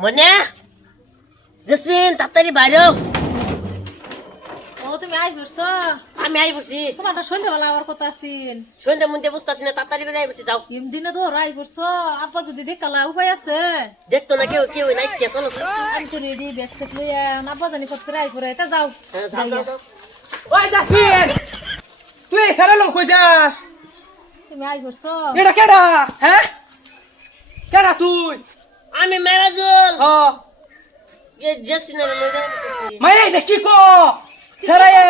মনে জেসমিন তাড়াতাড়ি বাইরে ও তুমি আই বসছো আমি আই বসি তোমারটা সন্ধ্যাবেলা আবার কথা আছেন সন্ধ্যা মধ্যে বুঝতেছি না তাড়াতাড়ি করে আই বসি যাও এমদিনে তো আই বসছো আব্বা যদি দেখালা উপায় আছে দেখতো না কেউ কেউ নাই কে চলো আমি তো রেডি ব্যাগ সেট লইয়া আব্বা জানি কত করে আই করে তা যাও হ্যাঁ, যাও যাও যাও ওই জাসমিন তুই সারা লোক কই যাস তুমি আই বসছো এটা কেডা হ্যাঁ কেডা তুই আমি মেরাজুল হ এই জেসমিনের লই যাও মাই দেখি কো সারা এ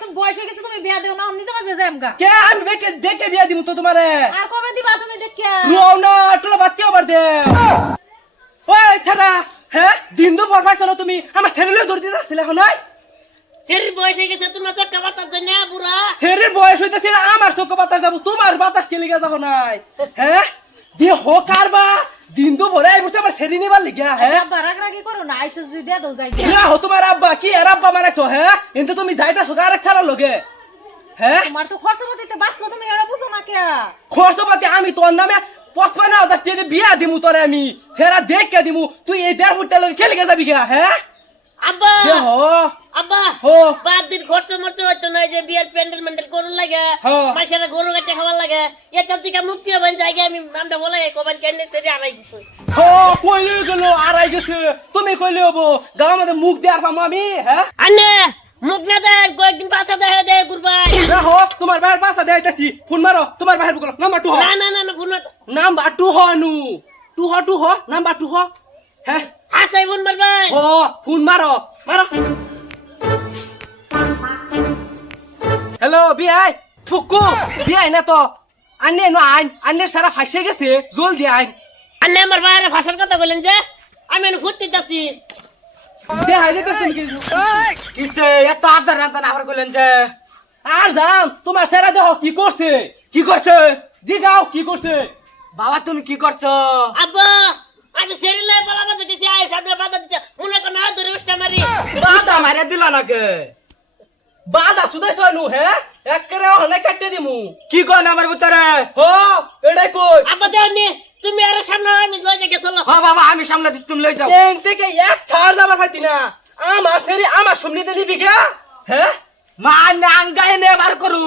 তুমি বয়স হয়ে গেছে তুমি বিয়া দেও না নিজে মাঝে যামগা কে আমি বেকে দেখে বিয়া দিমু তো তোমারে আর কবে দিবা তুমি দেখিয়া রুও না তোলা বাত কি ওভার দে ওই ছাড়া হ্যাঁ দিন দু পর পাইছো না তুমি আমার ছেলেলে ধরে দিতে আসছিলে এখন নাই সের বয়স হয়ে গেছে তোমার চক্কা বাতার জন্য বুড়া ছেলের বয়স হইতেছে না আমার চোখ বাতাস যাবো তোমার বাতাস কে লিগা যাবো নাই হ্যাঁ দিয়ে হোক আর বা দিন দু ভরে বুঝতে আমার ছেলে নিবার লিগা হ্যাঁ আব্বা রাগরাগি করো না আইসে যদি দিয়ে দাও যাই না হো তোমার আব্বা কি এর আব্বা মানাইছো হ্যাঁ কিন্তু তুমি যাইতাছো আরেক ছাড়া লগে হ্যাঁ তোমার তো খরচ পাতিতে বাঁচলো তুমি এটা বুঝো না কে খরচপাতি আমি তোর নামে ৫৫,০০০ টাকা বিয়া দিমু তোরে আমি সেরা দেখ কে দিমু তুই এই ১.৫ ফুটটা লগে খেলে গে যাবি গা হ্যাঁ আব্বা দে হো আব্বা হো বাদ দিন খরচ মরচ হইতো না যে বিয়ের প্যান্ডেল ম্যান্ডেল করুন লাগে হ্যাঁ। মাসেরা গরু কাটে খাওয়ার লাগে এটা থেকে মুক্তি হবেন জায়গা আমি আমরা বলে কবেন কেন সেটা আড়াই দিচ্ছি হো কইলে গেল আড়াই গেছে তুমি কইলে হবো গাঁও মধ্যে মুখ দিয়ে আর পামু আমি হ্যাঁ আনে মুখ না দেয় কয়েকদিন পাঁচা দেখা দেয় গুরবাই দেখো তোমার ভাইয়ের পাশা দেখাইতেছি ফোন মারো তোমার ভাইয়ের বলো নাম্বার 2 হ না না না না ফোন নাম্বার 2 হ নু 2 হ নাম্বার 2 হ হ্যাঁ আসাই ফোন মারবাই ও ফোন মারো মারো হ্যালো বিআই ফুকু বিআই না তো আন্নে নো আইন আন্নে সারা ফাইসে গেছে জলদি আইন আন্নে আমার বাইরে ভাষার কথা বলেন যে আমি এখন ঘুরতে যাচ্ছি দে হাই দেখছ তুমি কি কিসে এত আজার রান্তান আবার কইলেন যে আর যাম তোমার সেরা দেহ কি করছে কি করছে জি গাও কি করছে বাবা তুমি কি করছো আব্বা আমি সেরিলে বলা বাজে দিছি আয় সামনে বাধা দিছে মনে কর না ধরে উষ্টা মারি বাবা মারিয়া দিলা নাকি বাদা সুদাই সনু হ্যাঁ একরে হলে কাটতে দিমু কি কোন আমার ভিতরে হো এটাই কই আব্বা দেওনি তুমি আর সামনে আমি লয়ে যাই চলো হ্যাঁ বাবা আমি সামনে দিস তুমি লই যাও ট্যাঙ্ক থেকে এক সার যাবার পাইতি না আমার সেরি আমার সামনে দিবি গা হ্যাঁ মা আন্নে আঙ্গাই নে বার করু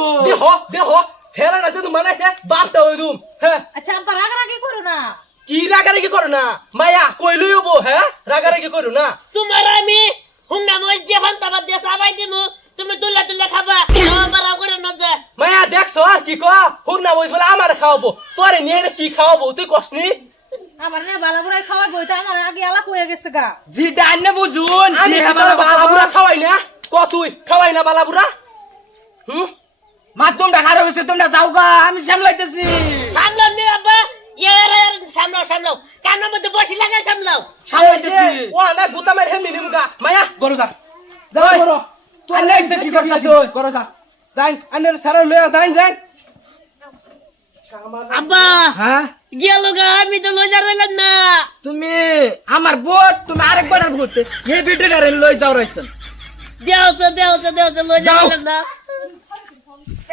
দেহ সেরা না তুমি মানাইছে বাপটা ওই দুম হ্যাঁ আচ্ছা আব্বা রাগরাগি করো না কি রাগারাগি করো না মায়া কইলই হবো হ্যাঁ রাগারাগি করো না তোমার আমি হুন্ডা মজ দিয়ে ভান্তা বাদ দিয়ে সাবাই দিমু তুমি তুল্লা তুল্লা খাবা আমার করে না যা মায়া দেখছো আর কি কো হুক না বইস বলে আমার খাওয়াবো তোরে নিয়ে কি খাওয়াবো তুই কসনি আমার না বালা বুড়াই খাওয়াই বইতে আমার আগে আলাপ হয়ে গেছে গা জি ডান্নে বুঝুন আমি জি কি হেবালা তোর বালাবুড়া খাওয়াই না ক তুই খাওয়াই না বালাবুড়া হুম মাধ্যম দেখার হইছে তোমরা যাও গা আমি সামলাইতেছি সামলাও নি আব্বা সামলাও সামলাও কানের মধ্যে বসি লাগা সামলাও সামলাইতেছি ও না গুতা মার হেমনি নিমুগা মায়া গরো যা যাও ওই, গরো তুই আন্নে একটা কি করতাছিস? গরো যা যাইন আন্নের সারা লয়া যাইন যাইন আব্বা হ্যাঁ গেল গা আমি তো লই যা রইলাম না তুমি আমার বোট তুমি আরেকবার আর বলতে এই ভিডিওটা লই যাও রাইছেন দেওছে লই যা যাও। রইলাম না